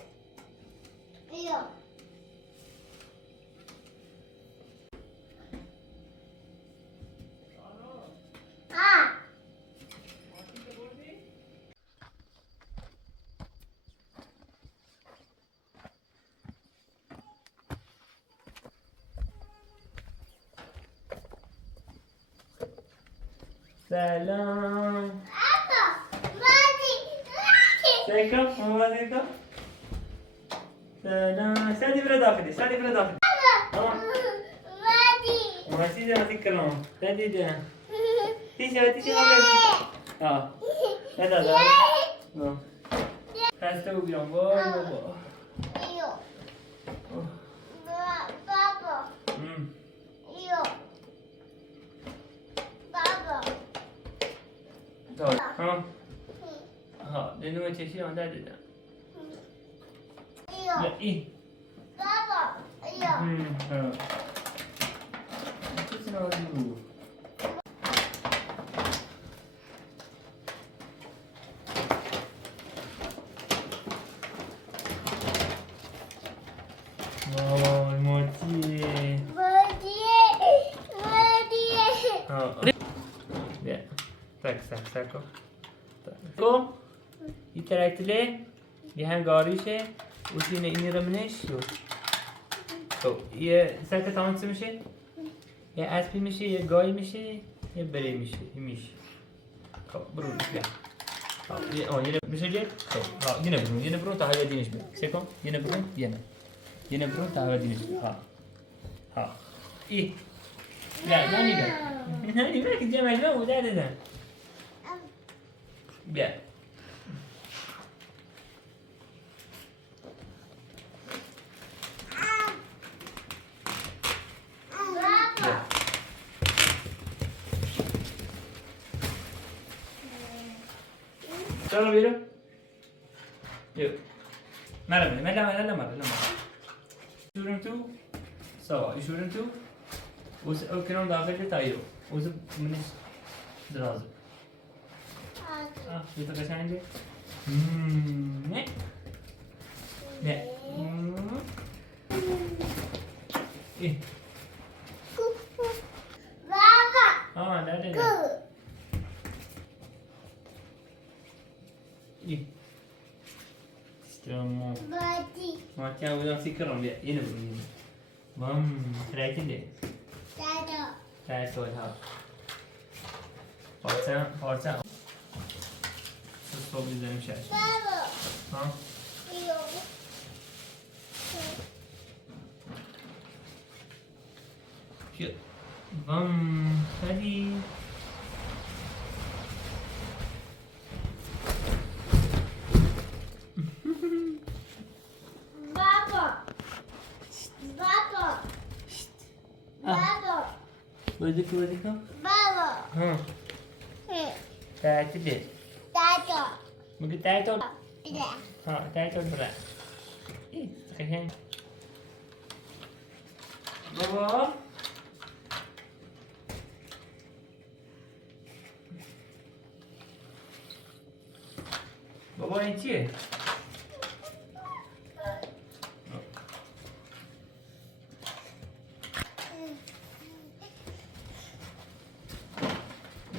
سلام سلام سلام سادي برا داخلي تمام ما سيدي ما تكلم سادي ده تيجي اه هذا ده خسته بيوم بابا ها لأنه تشيل عن ده لا إيه رو رو وای مارتیه بیا tak sako ko iterakle bir hangarişe usine inirmneş yok تو یه سگ تمام میشه یه اسبی میشه یه گای میشه یه بره میشه این میشه خب برو بیا یه میشه جه خب یه برو تا هر دینش بیا سکم یه برو یه برو تا هر دینش بیا ها ای بیا نانی بیا که جمع ما بوده دادن بیا چلو بیرو یو مرم شورم تو سوا شورم تو وز اوکران داخل تایو وز منش درازه بیتا قشنگه نه نه ای نه ای استرامو ماتی هم بودم سیکرم بیا اینو برو اینو رایتی ده رای سوال ها پارچه صبح بیزنیم شش ها بیا خیلی بازی کن ها تایتی ده مگه تایتو ها تایتو برا ای خیلی بابا بابا این چیه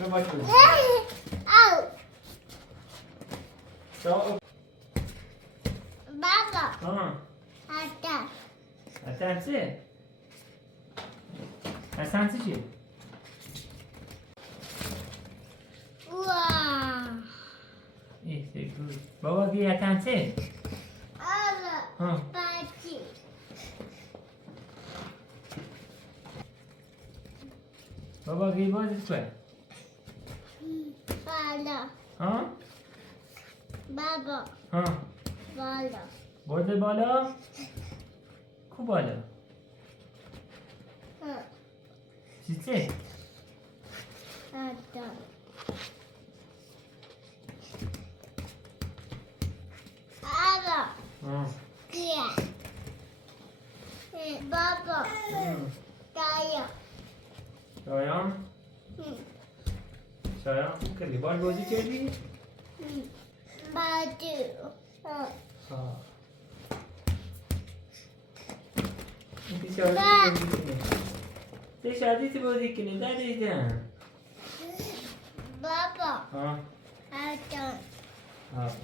باش بود بابا حسن حسن چیه بابا بیا حسن بابا بیا بازی کن ها ها برده بالا کو بالا چیه شایان خوب کردی بال بازی کردی؟ این شادی تو بازی کنی دادیدم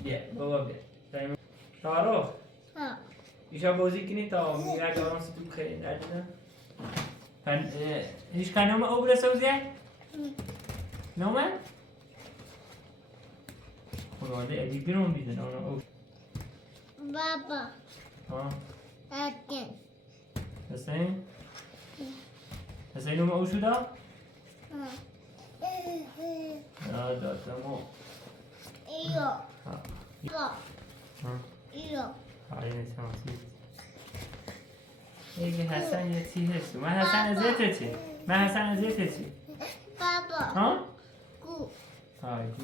بیا بابا بیا شارو ایشا بازی کنی تا میره دارم سی تو خیلی دادیدم هیچ کنم او برسه وزید؟ نومن؟ خداوده ادی بیرون بیدن او ها حسین؟ حسین نوم او شده؟ دادمو آره نیستم ایگه حسن یه چی هست من حسن ازیته چی؟ من حسن ازیته چی؟ ها؟ آی گو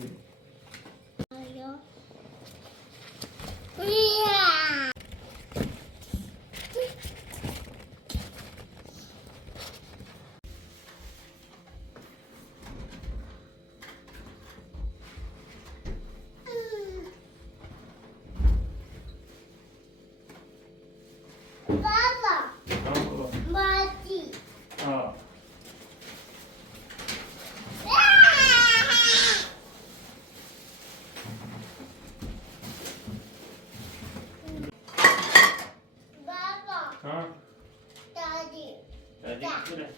دادی بره.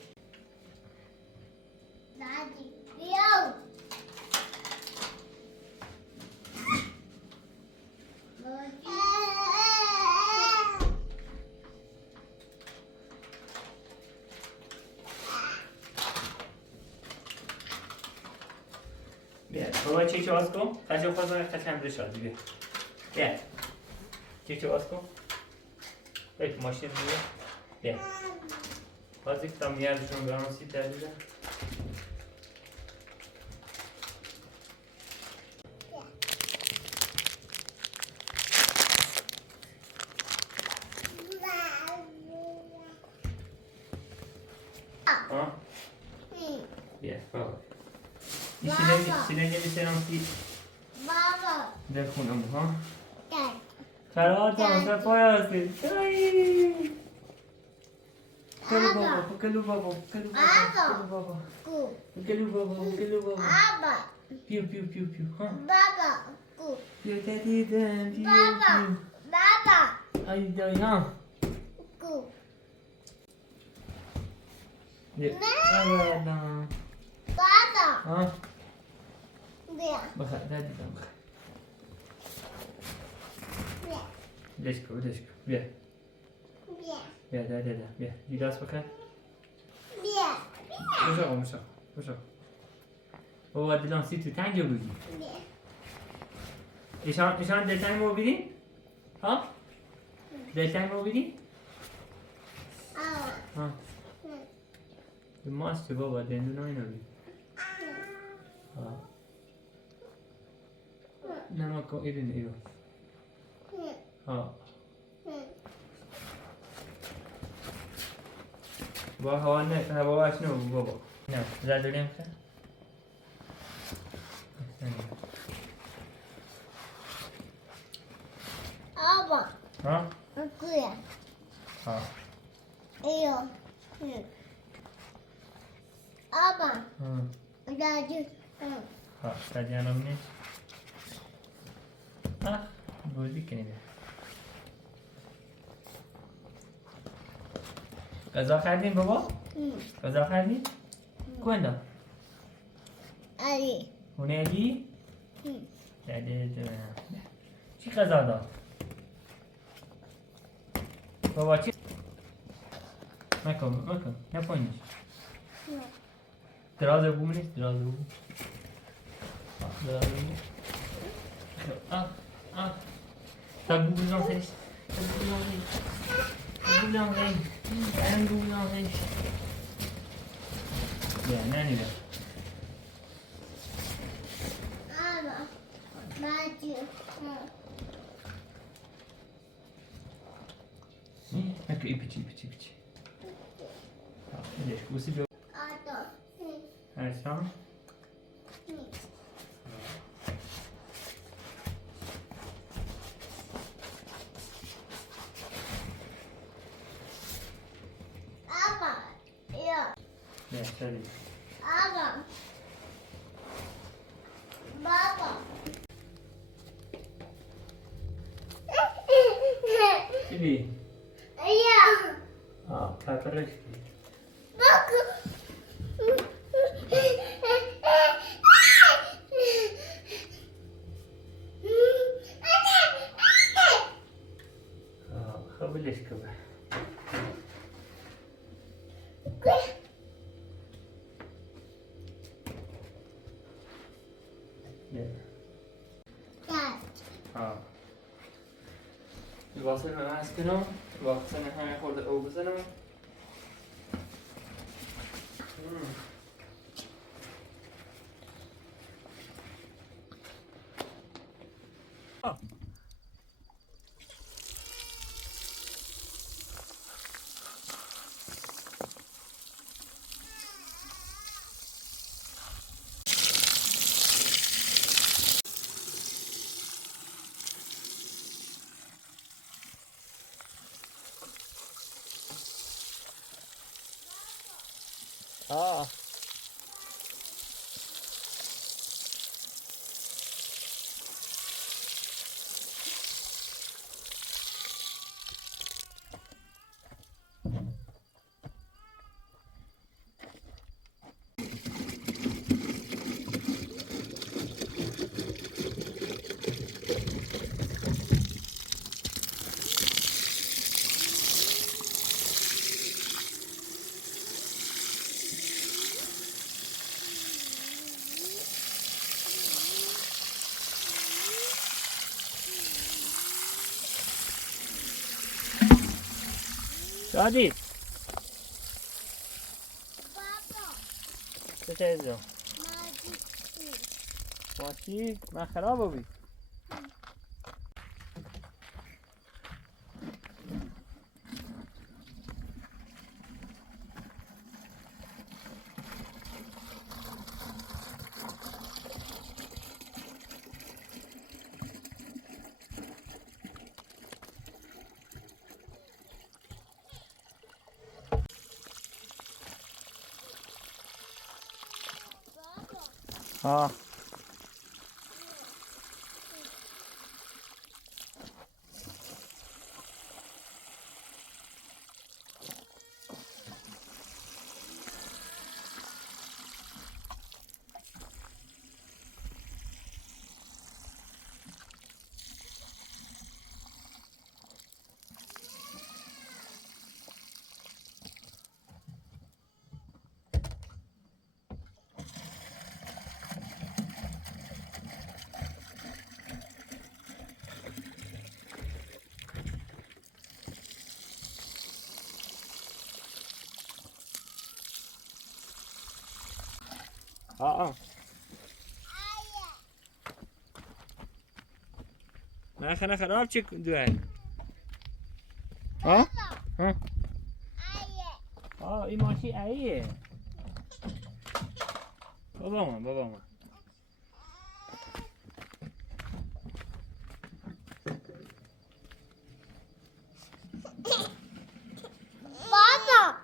دادی بیاو بیا بابا چی باز کن خجا خواهد خشم رشاد بیا بیا چی باز کن یک ماشین بیا بیا بازی که tam یادشون برام سی تردیده بیا بابا سینه میسرم سی بابا در خونم ها داد فراد جان پای هستی کلو بابا کلو بابا کلو بابا کلو بابا کلو بابا بابا پیو پیو پیو پیو ها بابا پیو دیدم پیو بابا پیو بابا ای دای ها کو نه بابا ها بیا بخیر دیدم بخیر بیا لشکو بیا بیا بیا بیا دیداس بخیر بیا بشو بابا دلم سی تو تنگ بودی بیا ایشان دلتنگ رو بیدی؟ ها؟ دلتنگ رو بیدی؟ ها ماست بابا دندون های نبید نمک ایرو ها با هوا اشنو بابا نه زدونیم که بابا ها؟ کویا ها ایو بابا ها دادی ها تجانم نیست بودی که نیده غذا خردین بابا؟ غذا خردین؟ کنده؟ علی خونه اگی؟ چی غذا داد؟ بابا چی؟ مکن نپایینش دراز بوم نیست دراز بوم دراز بوم تا گوگل نازش بیا نه نیده بابا ماجی اكو ايبتشي ليش بوسي جو آدو هاي سام بابا يا يا سلام بابا بابا تبي يا كاترك خبلش كبه الواصل ما ماسكنه الواصل هم ياخذ او بزنه شادی بابا چه چیزی؟ ماجی ماشی من خراب بی ها نه خراب چی دوه ها ها این ماشی ایه بابا من بابا بابا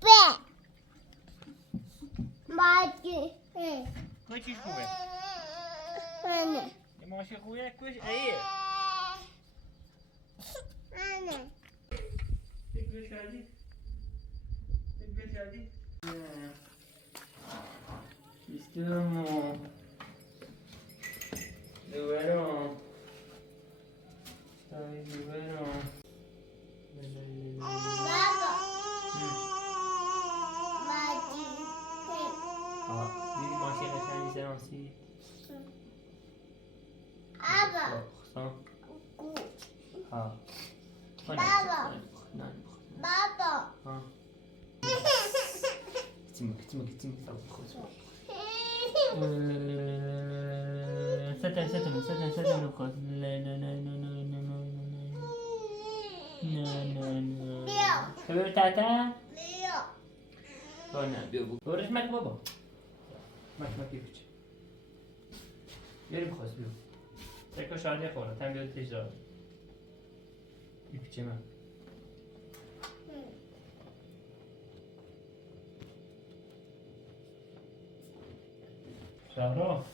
به ماجی کوچیش خوبه منه این ماشی خوبه کوچ ایه منه بگو شادی Sistemo Dov'ero? Stai dov'ero? بابا ماجی دیدی ماشین قشنگی سلامسی بابا ها بابا بابا ها كتم ستن خذ بیا خبر تاتا بیا نه بیا برش مک بابا مک بیوچ بریم خواست بیو تکو شادی خورد تم بیاد تیج دار بیوچه من شهرو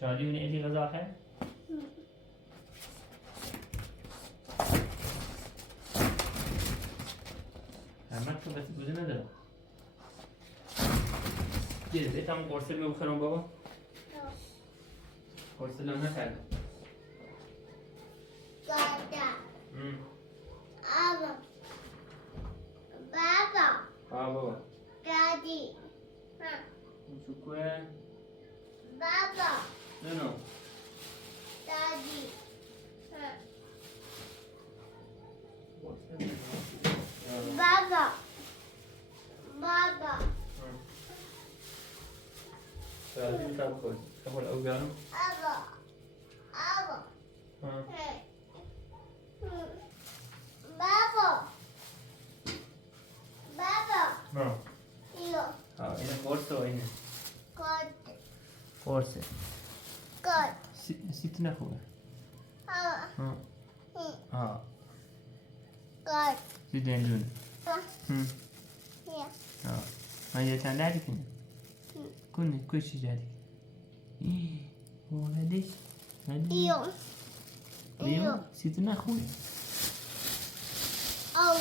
شادی اونی ایدی غذا خیر همه تو بس بوده ندارم دیده تام قرصه بیو بخورم بابا قرصه لام نکردم دادا بابا بابا دادی شکوه بابا نه دادی بابا بابا شادی تام خود خبر او بیارم ابا بابا بابا ایو اینه قرصه و اینه کد قرصه کد سیت نخوبه ها کد سیت دندون ها من یه تن داری کنی کنی کشی جدی ولدش ایو ایو سیت نخوبه او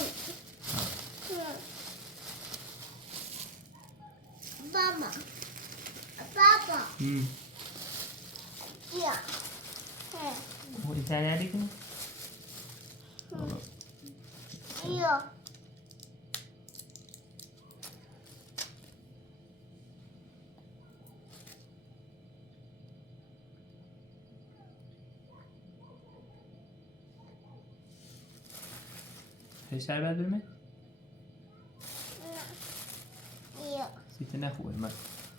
بابا بابا یا یه تن داری کنی ایو فشار بعد بمه ایو سیت نخوبه مک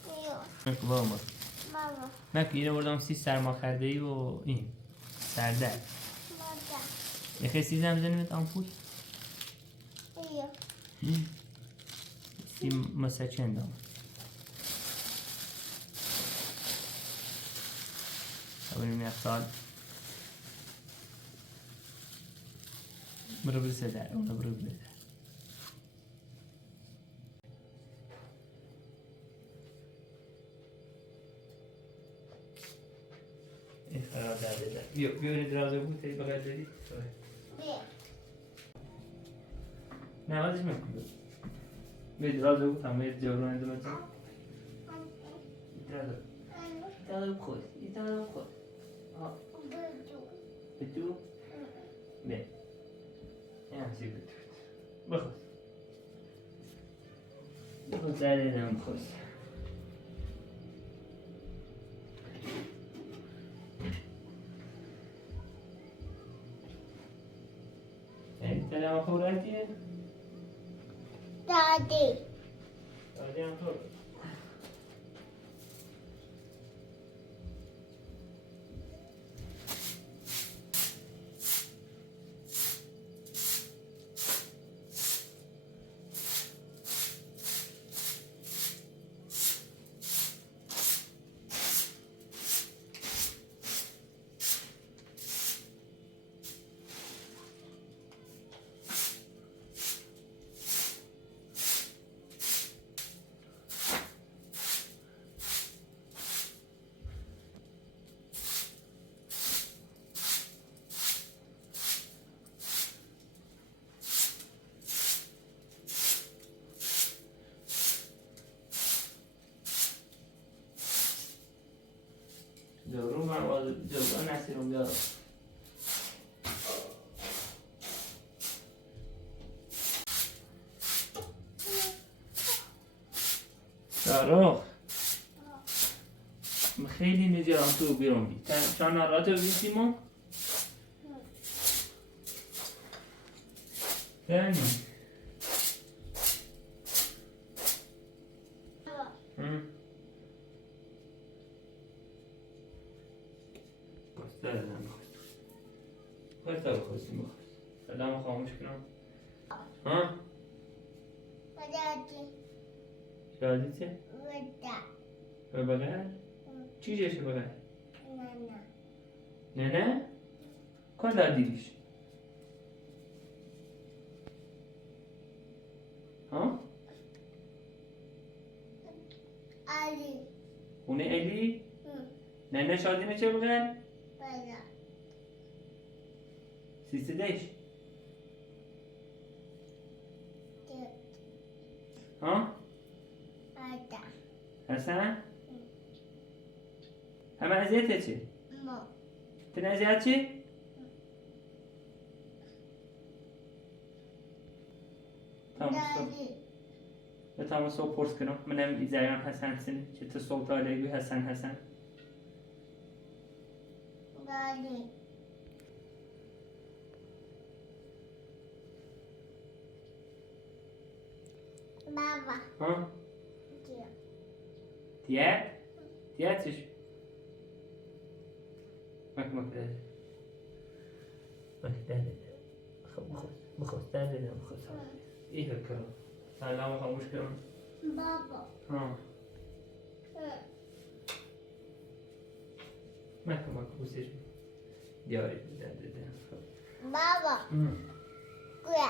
ایو مک بابا بابا مک اینو بردم سی سرما خرده ای و این سرده بابا میخوای سی زمزنه آمپول ایو سی مساچن دام اولین اقصال برو برسه در اونو برو برسه این خرار درده در بیاری درازه بود تایی بغیر داری نه وزش میکنی بید درازه بود همه جورو اندو بچه درازه بخود درازه بخود بتو بید این همسی بتو بخود بخود زرده نم بخود تلم خورتیه؟ دادی دادی هم خور جورو من واضح جورو نسیرم بیارم شارو خیلی نجارم تو بیرون بی چند نارات رو بیسیمو یعنی خواست بخواستیم بخواست سلام خاموش کنم ها؟ دادی شادی چه؟ ودا به بغل؟ چی جشه بغل؟ نانا نه؟ کن دادیش ها؟ علی اونه الی؟ نه شادی چه بغل؟ بدا سیستدش دد ها؟ بدا حسن؟ همه اذیته چه؟ ما تن اذیت چه؟ تمام دادی به تمام صبح پرس کنم منم ایزایان حسن سنه چه تو صوت آلگوی حسن دادی بابا ها؟ دیا تیاد؟ تیاد چش؟ مک داده مک داده خب بخوست داده بخوست ایه کنم سلام خاموش کنم بابا ها مک بوسش دیاری داده بابا گویا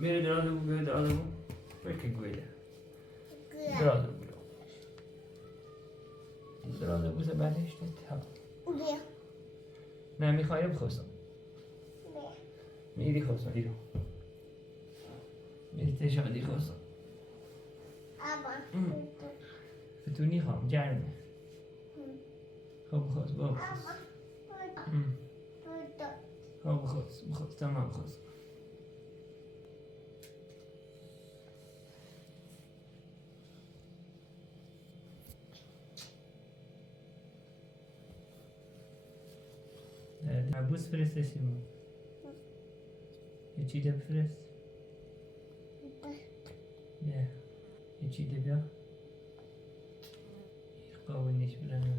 بیرو درازه بود بکن گویده گویا درازه بود درازه بود بعدش داد گویا نه میخوایی بخواستم میری خواستم ایرو میری تشادی خواستم بابا فتونی خواهم گرمه خب بخواست با بخواست خب بخواست تمام بخواست بوس فرستشی ما یه چی ده بفرست نه یه چی ده بیا قاونیش برن